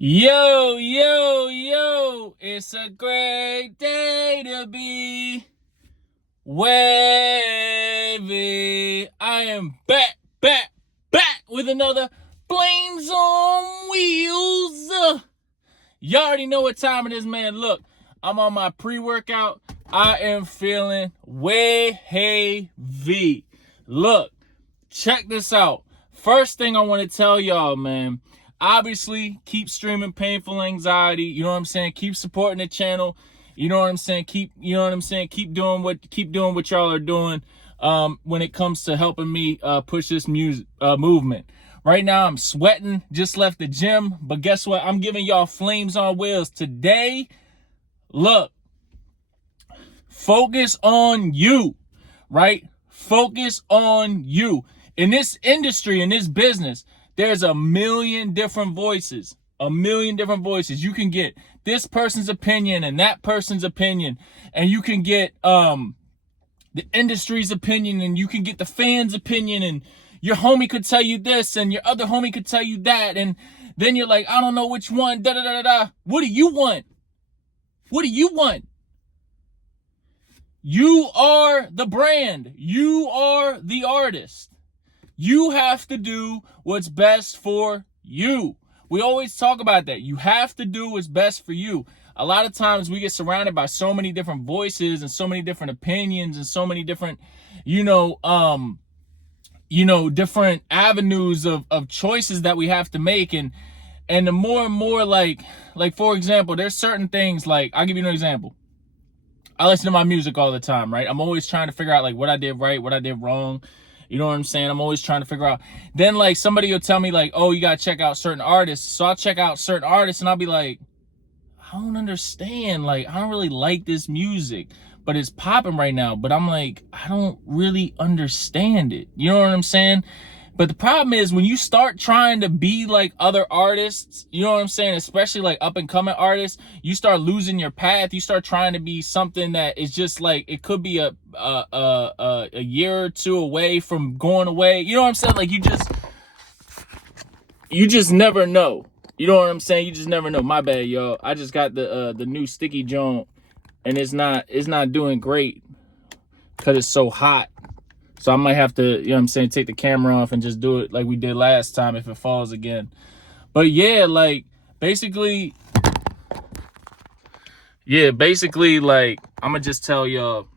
Yo, yo, yo, it's a great day to be wavy. I am back with another Flames on Wheels. You already know what time it is, man. Look, I'm on my pre-workout. I am feeling way heavy. Look, check this out. First thing I want to tell y'all, man. Obviously, keep streaming Painful Anxiety. You know what I'm saying? Keep supporting the channel. You know what I'm saying? Keep doing what y'all are doing when it comes to helping me push this movement. Right now, I'm sweating. Just left the gym. But guess what? I'm giving y'all Flames on Wheels today. Look, focus on you, right? Focus on you. In this industry, in this business, there's a million different voices. You can get this person's opinion and that person's opinion. And you can get the industry's opinion, and you can get the fans' opinion, and your homie could tell you this and your other homie could tell you that. And then you're like, I don't know which one, What do you want? What do you want? You are the brand. You are the artist. You have to do what's best for you. We always talk about that. You have to do what's best for you. A lot of times we get surrounded by so many different voices and so many different opinions and so many different, different avenues of choices that we have to make. And the more and more, like for example, there's certain things, like I'll give you an example. I listen to my music all the time, right? I'm always trying to figure out like what I did right, what I did wrong. You know what I'm saying? I'm always trying to figure out. Then like somebody will tell me like, oh, you got to check out certain artists. So I'll check out certain artists and I'll be like, I don't understand. Like, I don't really like this music, but it's popping right now. But I'm like, I don't really understand it. You know what I'm saying? But the problem is when you start trying to be like other artists, you know what I'm saying? Especially like up and coming artists, you start losing your path. You start trying to be something that is just like, it could be a year or two away from going away. You know what I'm saying? Like you just never know. You know what I'm saying? You just never know. My bad, y'all. I just got the new sticky joint, and it's not doing great because it's so hot. So I might have to, you know what I'm saying, take the camera off and just do it like we did last time if it falls again. But yeah, like basically like I'm gonna just tell y'all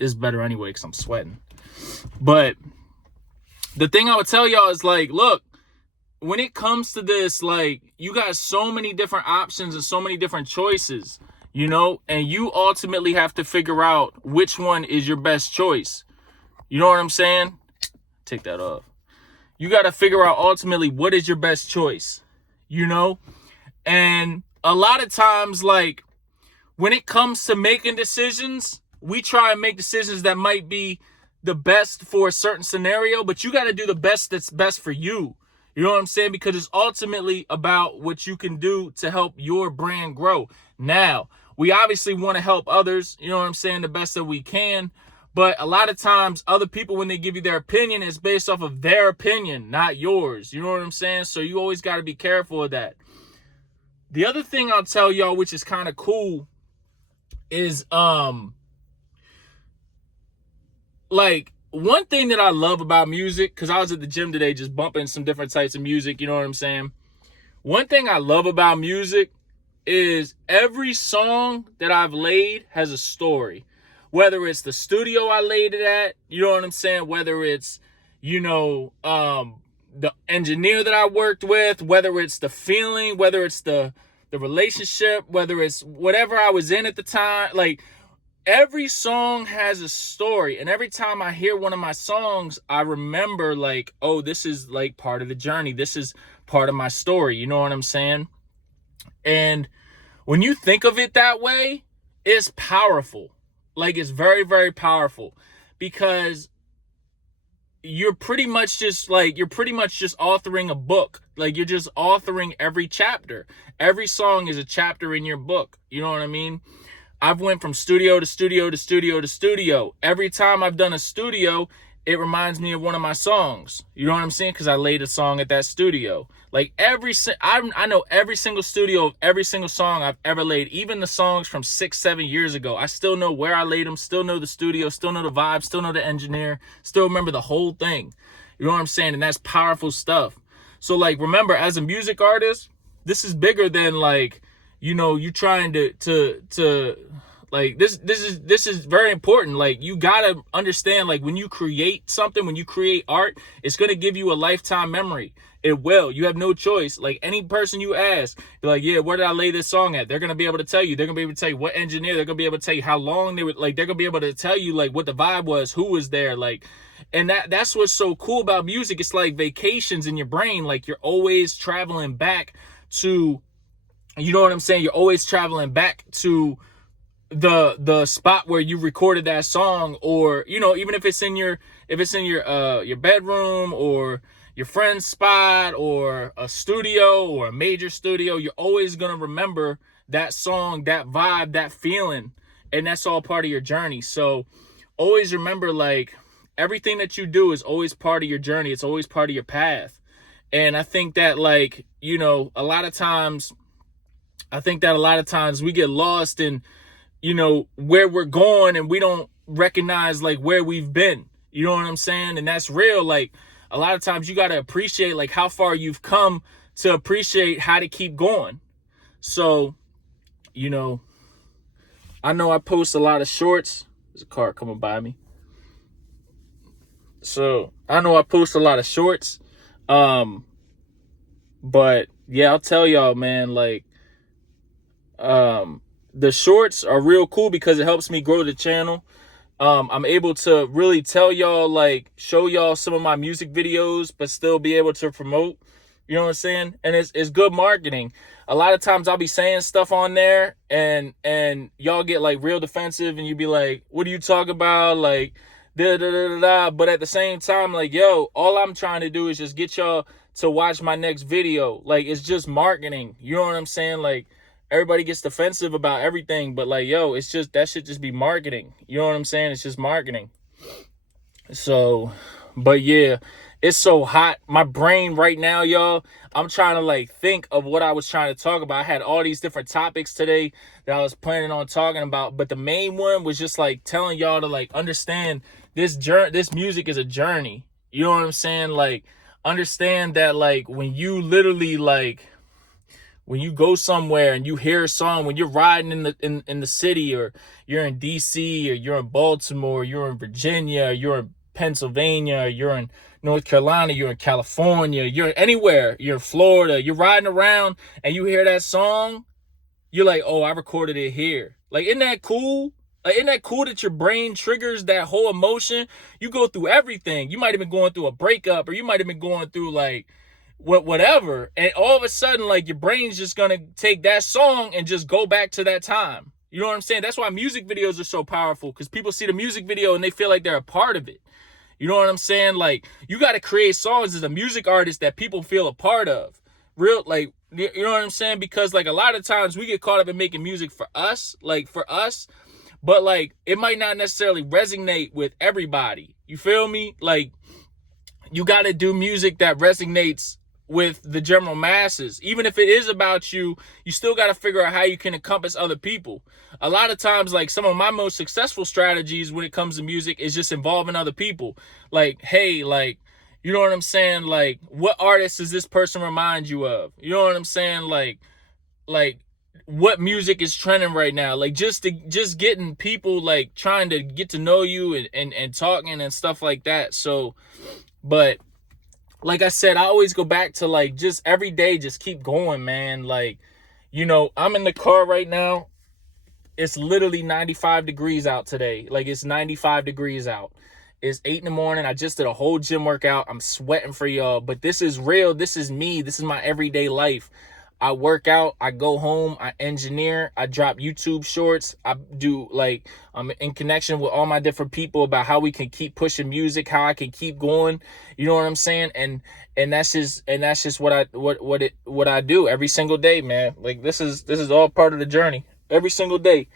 it's better anyway because I'm sweating. But the thing I would tell y'all is like, look, when it comes to this, like you got so many different options and so many different choices, and you ultimately have to figure out which one is your best choice. You know what I'm saying? Take that off. You got to figure out ultimately what is your best choice, And a lot of times, like, when it comes to making decisions, we try and make decisions that might be the best for a certain scenario, but you got to do the best that's best for you. You know what I'm saying? Because it's ultimately about what you can do to help your brand grow. Now, we obviously want to help others, you know what I'm saying, the best that we can. But a lot of times other people, when they give you their opinion, it's based off of their opinion, not yours. You know what I'm saying? So you always got to be careful of that. The other thing I'll tell y'all, which is kind of cool, is like one thing that I love about music, because I was at the gym today just bumping some different types of music. You know what I'm saying? One thing I love about music is every song that I've laid has a story. Whether it's the studio I laid it at, you know what I'm saying? Whether it's, the engineer that I worked with, whether it's the feeling, whether it's the relationship, whether it's whatever I was in at the time. Like, every song has a story. And every time I hear one of my songs, I remember like, oh, this is like part of the journey. This is part of my story. You know what I'm saying? And when you think of it that way, it's powerful. Like, it's very, very powerful because you're pretty much just authoring a book. Like, you're just authoring every chapter. Every song is a chapter in your book. You know what I mean? I've went from studio to studio to studio to studio. Every time I've done a studio, it reminds me of one of my songs. You know what I'm saying? Because I laid a song at that studio. Like I know every single studio of every single song I've ever laid, even the songs from 6-7 years ago. I still know where I laid them, still know the studio, still know the vibe, still know the engineer, still remember the whole thing. You know what I'm saying? And that's powerful stuff. So like, remember, as a music artist, this is bigger than like, you know, you trying to like this is very important. Like, you gotta understand, like, when you create something, when you create art, it's gonna give you a lifetime memory. It will. You have no choice. Like, any person you ask, you're like, yeah, where did I lay this song at? They're gonna be able to tell you. They're gonna be able to tell you what engineer. They're gonna be able to tell you how long they were. Like, they're gonna be able to tell you like what the vibe was, who was there, like. And that's what's so cool about music. It's like vacations in your brain. Like, you're always traveling back to, you know what I'm saying? You're always traveling back to the spot where you recorded that song, or, you know, even if it's in your bedroom, or your friend's spot, or a studio, or a major studio, you're always going to remember that song, that vibe, that feeling. And that's all part of your journey. So always remember, like, everything that you do is always part of your journey. It's always part of your path. And I think that, like, you know, a lot of times we get lost in, you know, where we're going, and we don't recognize like where we've been. You know what I'm saying? And that's real. Like, a lot of times you got to appreciate like how far you've come to appreciate how to keep going. So, you know I post a lot of shorts. There's a car coming by me. So I know I post a lot of shorts. But yeah, I'll tell y'all, man, like, the shorts are real cool because it helps me grow the channel. I'm able to really tell y'all, like, show y'all some of my music videos, but still be able to promote. You know what I'm saying? And it's good marketing. A lot of times I'll be saying stuff on there, and y'all get like real defensive, and you be like, what are you talking about? Like, da da da da da. But at the same time, like, yo, all I'm trying to do is just get y'all to watch my next video. Like, it's just marketing. You know what I'm saying? Like, everybody gets defensive about everything, but like, yo, it's just, that should just be marketing. You know what I'm saying? It's just marketing. So, but yeah, it's so hot. My brain right now, y'all, I'm trying to like think of what I was trying to talk about. I had all these different topics today that I was planning on talking about, but the main one was just like telling y'all to like understand this music is a journey. You know what I'm saying? Like, understand that, like, when you literally, like, when you go somewhere and you hear a song, when you're riding in the city, or you're in DC, or you're in Baltimore, or you're in Virginia, or you're in Pennsylvania, or you're in North Carolina, you're in California, you're anywhere, you're in Florida, you're riding around and you hear that song, you're like, oh, I recorded it here. Like, isn't that cool? Like, isn't that cool that your brain triggers that whole emotion? You go through everything. You might have been going through a breakup, or you might have been going through like whatever, and all of a sudden, like, your brain's just gonna take that song and just go back to that time. You know what I'm saying? That's why music videos are so powerful, because people see the music video and they feel like they're a part of it. You know what I'm saying? Like, you got to create songs as a music artist that people feel a part of. Real, like, you know what I'm saying? Because like, a lot of times we get caught up in making music for us, but like, it might not necessarily resonate with everybody. You feel me? Like, you got to do music that resonates with the general masses. Even if it is about you, you still got to figure out how you can encompass other people. A lot of times, like, some of my most successful strategies when it comes to music is just involving other people. Like, hey, like, you know what I'm saying? Like, what artist does this person remind you of? You know what I'm saying? Like what music is trending right now? Like, just getting people, like, trying to get to know you and talking and stuff like that. So, but like I said, I always go back to, like, just every day, just keep going, man. Like, you know, I'm in the car right now. It's literally 95 degrees out today. Like, it's 95 degrees out. It's 8 in the morning. I just did a whole gym workout. I'm sweating for y'all, but this is real. This is me. This is my everyday life. I work out, I go home, I engineer, I drop YouTube shorts. I do, like, I'm in connection with all my different people about how we can keep pushing music, how I can keep going. You know what I'm saying? And that's just what I do every single day, man. Like, this is all part of the journey. Every single day.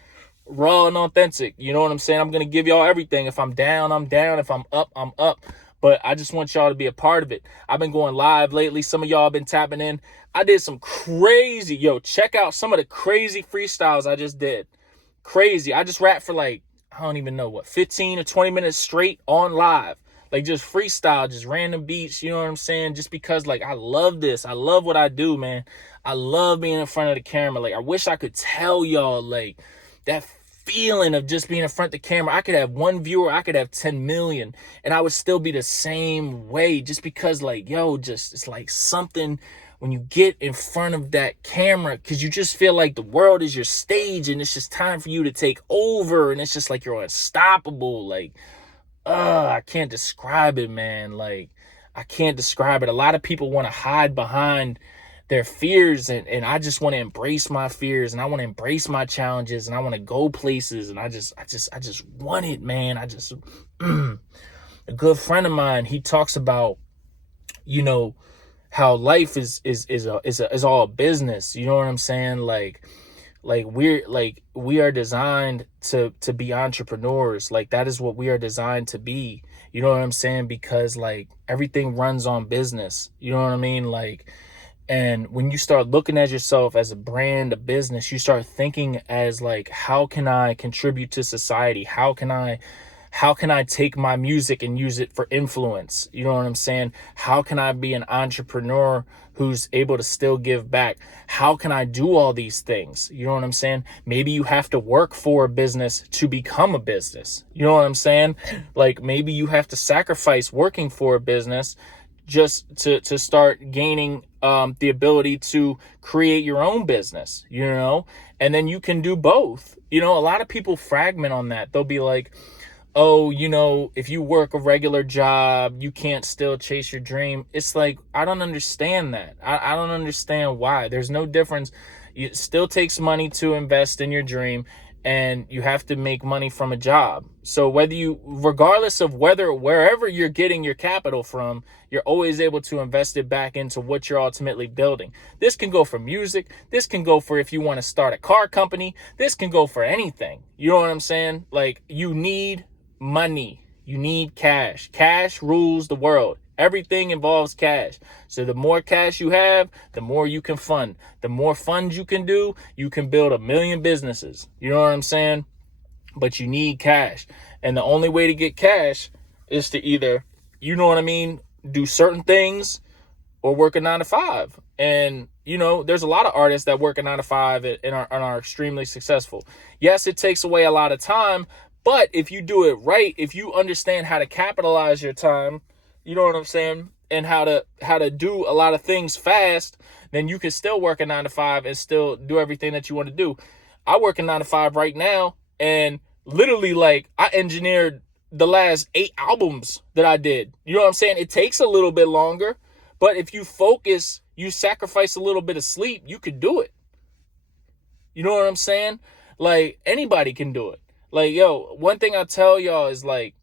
raw and authentic. You know what I'm saying? I'm going to give y'all everything. If I'm down, I'm down. If I'm up, I'm up. But I just want y'all to be a part of it. I've been going live lately. Some of y'all have been tapping in. I did some crazy, check out some of the crazy freestyles I just did. Crazy. I just rapped for like, I don't even know what, 15 or 20 minutes straight on live. Like just freestyle, just random beats, you know what I'm saying? Just because like I love this. I love what I do, man. I love being in front of the camera. Like I wish I could tell y'all like that feeling of just being in front of the camera. I could have one viewer, I could have 10 million, and I would still be the same way, just because like, just it's like something when you get in front of that camera, because you just feel like the world is your stage and it's just time for you to take over, and it's just like you're unstoppable. Like, I can't describe it, man. Like, I can't describe it. A lot of people want to hide behind their fears, and I just want to embrace my fears, and I want to embrace my challenges, and I want to go places, and I just want it, man. A good friend of mine, he talks about, how life is all business. You know what I'm saying? Like we are designed to be entrepreneurs. Like that is what we are designed to be. You know what I'm saying? Because like everything runs on business. You know what I mean? Like, and when you start looking at yourself as a brand, a business, you start thinking as like, how can I contribute to society? How can I take my music and use it for influence? You know what I'm saying? How can I be an entrepreneur who's able to still give back? How can I do all these things? You know what I'm saying? Maybe you have to work for a business to become a business. You know what I'm saying? Like maybe you have to sacrifice working for a business just to start gaining the ability to create your own business, and then you can do both. A lot of people fragment on that. They'll be like, oh, if you work a regular job, you can't still chase your dream. It's like, I don't understand that. I don't understand why. There's no difference. It still takes money to invest in your dream, and you have to make money from a job. So regardless of wherever you're getting your capital from, you're always able to invest it back into what you're ultimately building. This can go for music. This can go for if you want to start a car company. This can go for anything. You know what I'm saying? Like, you need money. You need cash. Cash rules the world. Everything involves cash. So the more cash you have, the more you can fund. The more funds you can do, you can build 1 million businesses. You know what I'm saying? But you need cash. And the only way to get cash is to either, do certain things or work a 9-to-5. And, there's a lot of artists that work a 9-to-5 and are extremely successful. Yes, it takes away a lot of time, but if you do it right, if you understand how to capitalize your time, you know what I'm saying, and how to do a lot of things fast, then you can still work a 9-to-5 and still do everything that you want to do. I work a 9-to-5 right now, and literally, like, I engineered the last 8 albums that I did. You know what I'm saying? It takes a little bit longer, but if you focus, you sacrifice a little bit of sleep, you could do it. You know what I'm saying? Like, anybody can do it. Like, one thing I tell y'all is, like,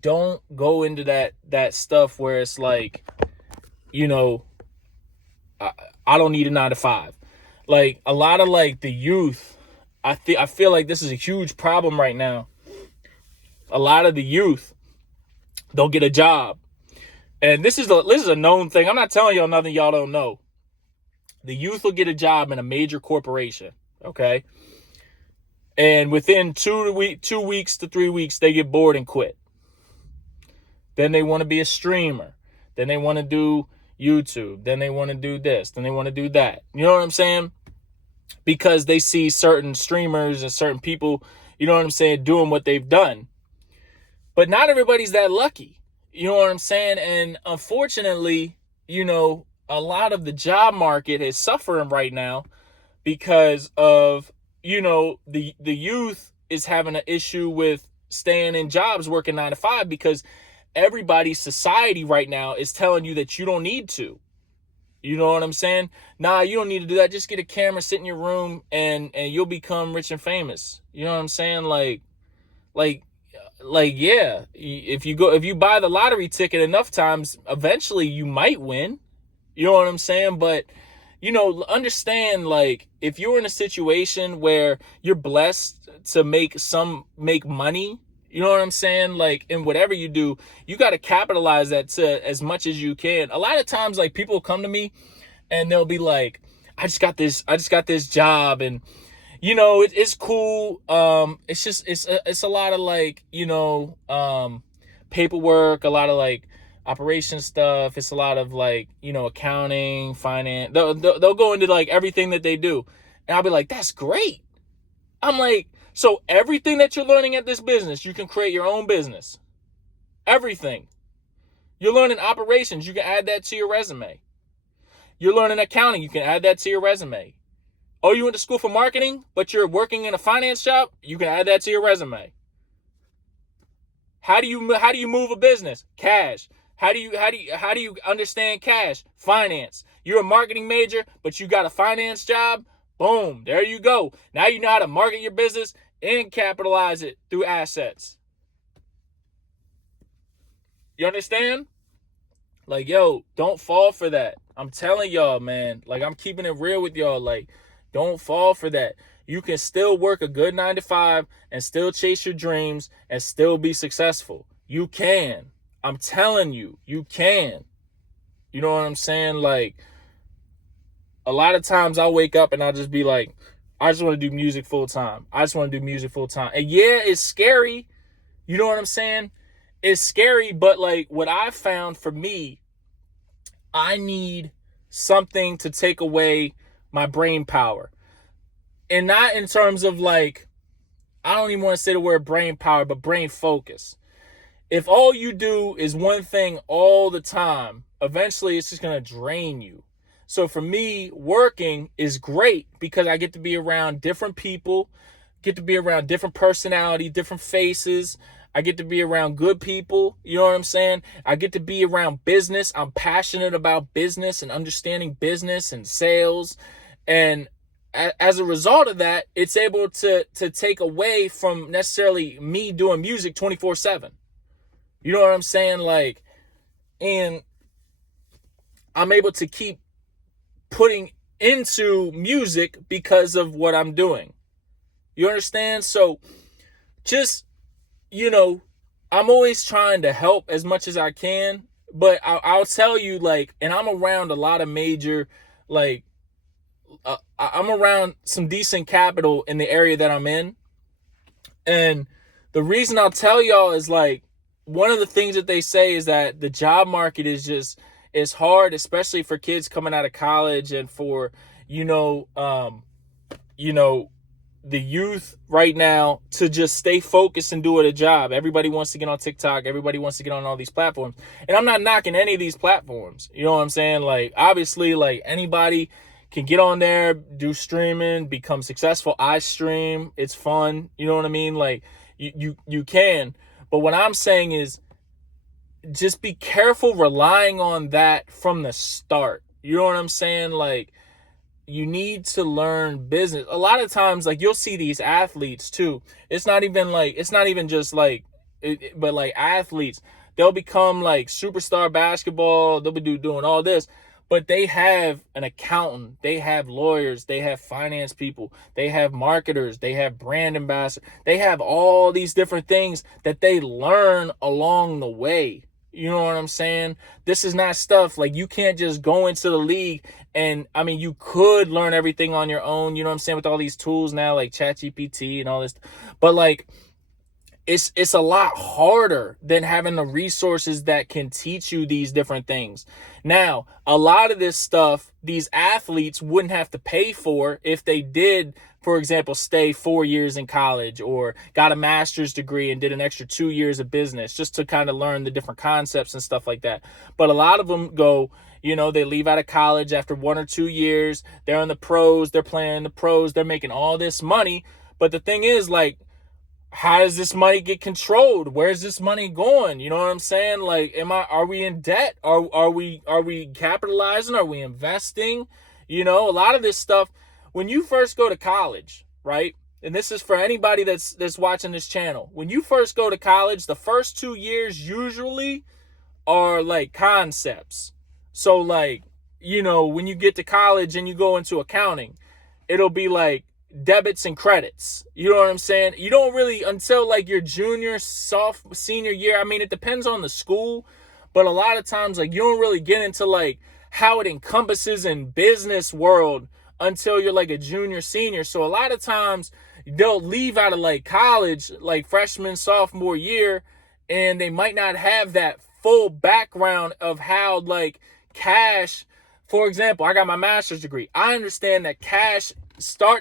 don't go into that stuff where it's like, I don't need a 9-to-5. Like, a lot of, like, the youth, I feel like this is a huge problem right now. A lot of the youth don't get a job. And this is a known thing. I'm not telling y'all nothing y'all don't know. The youth will get a job in a major corporation, okay? And within 2 weeks to 3 weeks, they get bored and quit. Then they want to be a streamer. Then they want to do YouTube. Then they want to do this. Then they want to do that. You know what I'm saying? Because they see certain streamers and certain people, you know what I'm saying, doing what they've done. But not everybody's that lucky. You know what I'm saying? And unfortunately, a lot of the job market is suffering right now because of, the youth is having an issue with staying in jobs, working 9-to-5, because everybody's society right now is telling you that you don't need to. You know what I'm saying? Nah, you don't need to do that. Just get a camera, sit in your room, and you'll become rich and famous. You know what I'm saying? Like, yeah. If you buy the lottery ticket enough times, eventually you might win. You know what I'm saying? But understand, like, if you're in a situation where you're blessed to make money, you know what I'm saying? Like, in whatever you do, you got to capitalize that to as much as you can. A lot of times, like, people come to me and they'll be like, I just got this job, and it's cool. It's a lot of, like, paperwork, a lot of, like, operation stuff. It's a lot of, like, accounting, finance. They'll go into, like, everything that they do, and I'll be like, that's great. I'm like, so everything that you're learning at this business, you can create your own business. Everything. You're learning operations, you can add that to your resume. You're learning accounting, you can add that to your resume. Oh, you went to school for marketing, but you're working in a finance job, you can add that to your resume. How do you move a business? Cash. How do you understand cash? Finance. You're a marketing major, but you got a finance job? Boom, there you go. Now you know how to market your business and capitalize it through assets. You understand? Like, yo, don't fall for that. I'm telling y'all, man. Like, I'm keeping it real with y'all. Like, don't fall for that. You can still work a good 9 to 5 and still chase your dreams and still be successful. You can. I'm telling you, you can. You know what I'm saying? Like, a lot of times I'll wake up and I'll just be like, I just want to do music full time. I just want to do music full time. And yeah, it's scary. You know what I'm saying? It's scary, but, like, what I found for me, I need something to take away my brain power. And not in terms of, like, I don't even want to say the word brain power, but brain focus. If all you do is one thing all the time, eventually it's just going to drain you. So for me, working is great because I get to be around different people, get to be around different personality, different faces. I get to be around good people. You know what I'm saying? I get to be around business. I'm passionate about business and understanding business and sales. And as a result of that, it's able to take away from necessarily me doing music 24/7. You know what I'm saying? Like, and I'm able to keep putting into music because of what I'm doing. You understand? So just, I'm always trying to help as much as I can, but I'll tell you, like, and I'm around a lot of major, like, I'm around some decent capital in the area that I'm in. And the reason I'll tell y'all is, like, one of the things that they say is that the job market is hard, especially for kids coming out of college and for, the youth right now to just stay focused and doing a job. Everybody wants to get on TikTok. Everybody wants to get on all these platforms. And I'm not knocking any of these platforms. You know what I'm saying? Like, obviously, like, anybody can get on there, do streaming, become successful. I stream. It's fun. You know what I mean? Like, you can. But what I'm saying is just be careful relying on that from the start. You know what I'm saying? Like, you need to learn business. A lot of times, like, you'll see these athletes too. It's not even just like, but like athletes, they'll become like superstar basketball. They'll be doing all this, but they have an accountant, they have lawyers, they have finance people, they have marketers, they have brand ambassadors, they have all these different things that they learn along the way. You know what I'm saying? This is not stuff like you can't just go into the league and, I mean, you could learn everything on your own, you know what I'm saying, with all these tools now like ChatGPT and all this. But, like, it's a lot harder than having the resources that can teach you these different things. Now, a lot of this stuff, these athletes wouldn't have to pay for if they did, for example, stay 4 years in college or got a master's degree and did an extra 2 years of business just to kind of learn the different concepts and stuff like that. But a lot of them go, they leave out of college after 1 or 2 years. They're in the pros. They're playing the pros. They're making all this money. But the thing is, like, how does this money get controlled? Where's this money going? You know what I'm saying? Like, are we in debt? Are we capitalizing? Are we investing? A lot of this stuff, when you first go to college, right? And this is for anybody that's watching this channel. When you first go to college, the first 2 years usually are like concepts. So, like, when you get to college and you go into accounting, it'll be like debits and credits. You know what I'm saying? You don't really, until like your senior year. I mean, it depends on the school, but a lot of times, like, you don't really get into like how it encompasses in business world until you're like a junior, senior. So a lot of times they'll leave out of like college, like freshman, sophomore year, and they might not have that full background of how like cash. For example, I got my master's degree. I understand that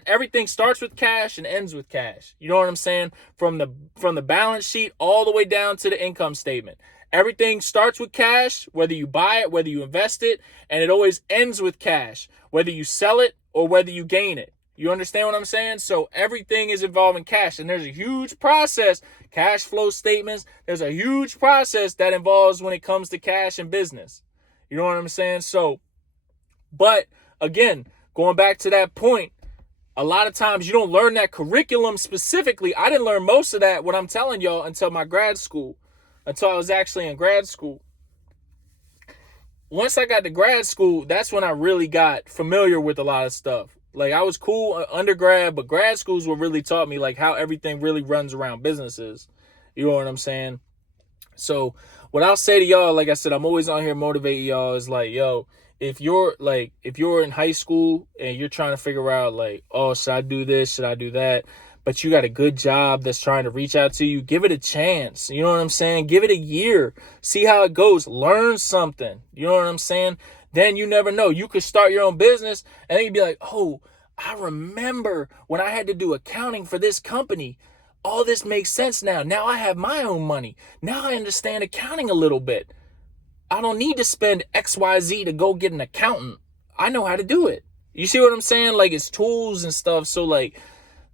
everything starts with cash and ends with cash. You know what I'm saying? From the balance sheet all the way down to the income statement. Everything starts with cash, whether you buy it, whether you invest it, and it always ends with cash, whether you sell it or whether you gain it. You understand what I'm saying? So everything is involving cash, and there's a huge process, cash flow statements. There's a huge process that involves when it comes to cash and business. You know what I'm saying? So, but again, going back to that point, a lot of times you don't learn that curriculum specifically. I didn't learn most of that, what I'm telling y'all, until I was actually in grad school. Once I got to grad school, that's when I really got familiar with a lot of stuff. Like, I was cool undergrad, but grad schools what really taught me like how everything really runs around businesses. You know what I'm saying? So what I'll say to y'all, like I said, I'm always on here motivating y'all, is like, yo, if you're in high school and you're trying to figure out like, oh, should I do this? Should I do that? But you got a good job that's trying to reach out to you, give it a chance. You know what I'm saying? Give it a year. See how it goes. Learn something. You know what I'm saying? Then you never know. You could start your own business and then you'd be like, oh, I remember when I had to do accounting for this company. All this makes sense now. Now I have my own money. Now I understand accounting a little bit. I don't need to spend XYZ to go get an accountant. I know how to do it. You see what I'm saying? Like, it's tools and stuff. So like,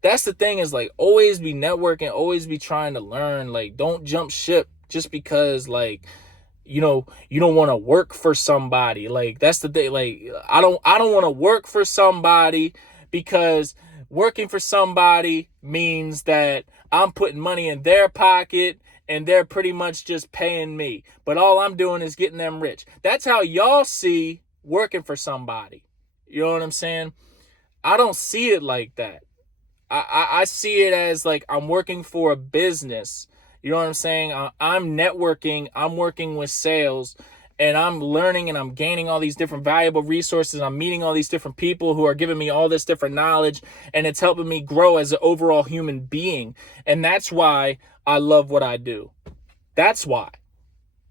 that's the thing, is like, always be networking, always be trying to learn. Like, don't jump ship just because like, you don't want to work for somebody. Like, that's the thing. Like, I don't want to work for somebody, because working for somebody means that I'm putting money in their pocket and they're pretty much just paying me. But all I'm doing is getting them rich. That's how y'all see working for somebody. You know what I'm saying? I don't see it like that. I see it as like, I'm working for a business. You know what I'm saying? I'm networking. I'm working with sales, and I'm learning and I'm gaining all these different valuable resources. I'm meeting all these different people who are giving me all this different knowledge, and it's helping me grow as an overall human being. And that's why I love what I do. That's why.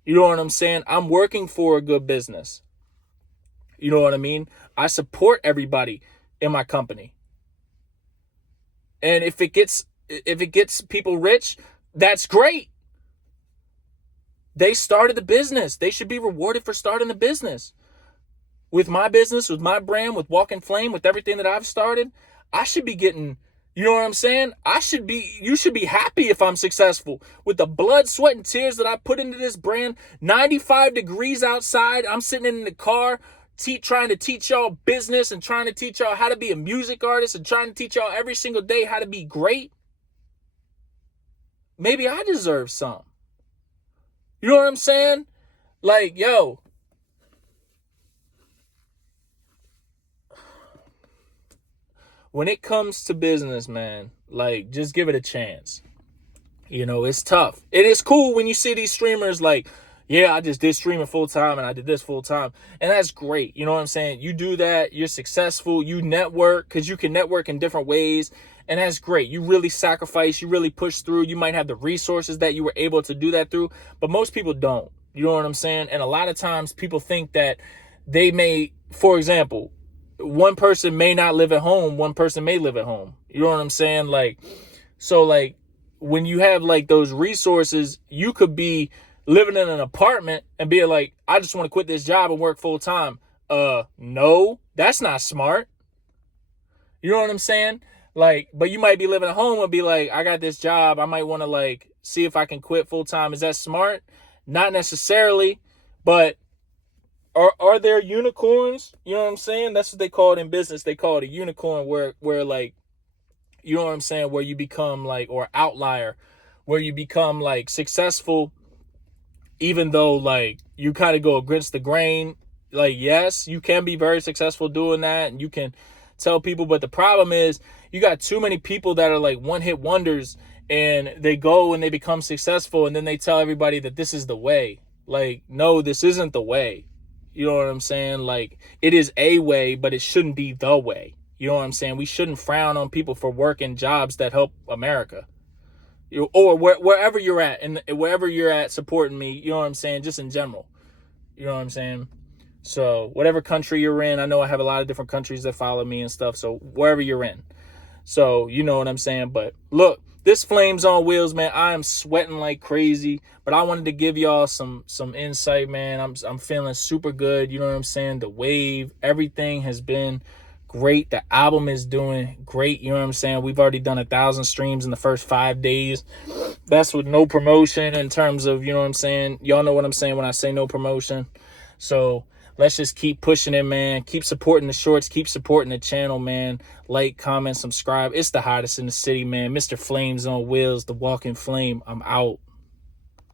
You know what I'm saying? I'm working for a good business. You know what I mean? I support everybody in my company. And if it gets people rich, that's great. They started the business. They should be rewarded for starting the business. With my business, with my brand, with Walk in Flame, with everything that I've started, I should be getting, you know what I'm saying? You should be happy if I'm successful. With the blood, sweat, and tears that I put into this brand, 95 degrees outside, I'm sitting in the car, trying to teach y'all business and trying to teach y'all how to be a music artist and trying to teach y'all every single day how to be great. Maybe I deserve some. You know what I'm saying? Like, yo, when it comes to business, man, like, just give it a chance. It's tough. It is cool when you see these streamers like, yeah, I just did streaming full time and I did this full time. And that's great. You know what I'm saying? You do that, you're successful, you network, because you can network in different ways. And that's great. You really sacrifice, you really push through. You might have the resources that you were able to do that through, but most people don't. You know what I'm saying? And a lot of times people think that they may, for example, one person may not live at home, one person may live at home. You know what I'm saying? Like, so like, when you have like those resources, you could be living in an apartment and be like, I just want to quit this job and work full time. No, that's not smart. You know what I'm saying? Like, but you might be living at home and be like, I got this job. I might want to like see if I can quit full time. Is that smart? Not necessarily, but are there unicorns? You know what I'm saying? That's what they call it in business. They call it a unicorn where like, you know what I'm saying? Where you become like, or outlier, where you become like successful, even though like you kind of go against the grain. Like, yes, you can be very successful doing that, and you can tell people, but the problem is you got too many people that are like one-hit wonders, and they go and they become successful, and then they tell everybody that this is the way. Like, no, this isn't the way. You know what I'm saying? Like, it is a way, but it shouldn't be the way. You know what I'm saying? We shouldn't frown on people for working jobs that help America. Or wherever you're at, and wherever you're at supporting me, you know what I'm saying? Just in general. You know what I'm saying? So whatever country you're in, I know I have a lot of different countries that follow me and stuff. So wherever you're in. So you know what I'm saying? But look, this Flames on Wheels, man, I am sweating like crazy. But I wanted to give y'all some insight, man. I'm feeling super good. You know what I'm saying? The wave, everything has been great. The album is doing great. You know what I'm saying? We've already done 1,000 streams in the first 5 days. That's with no promotion in terms of, you know what I'm saying? Y'all know what I'm saying when I say no promotion. So let's just keep pushing it, man. Keep supporting the shorts. Keep supporting the channel, man. Like, comment, subscribe. It's the hottest in the city, man. Mr. Flames on Wheels, the walking flame. I'm out.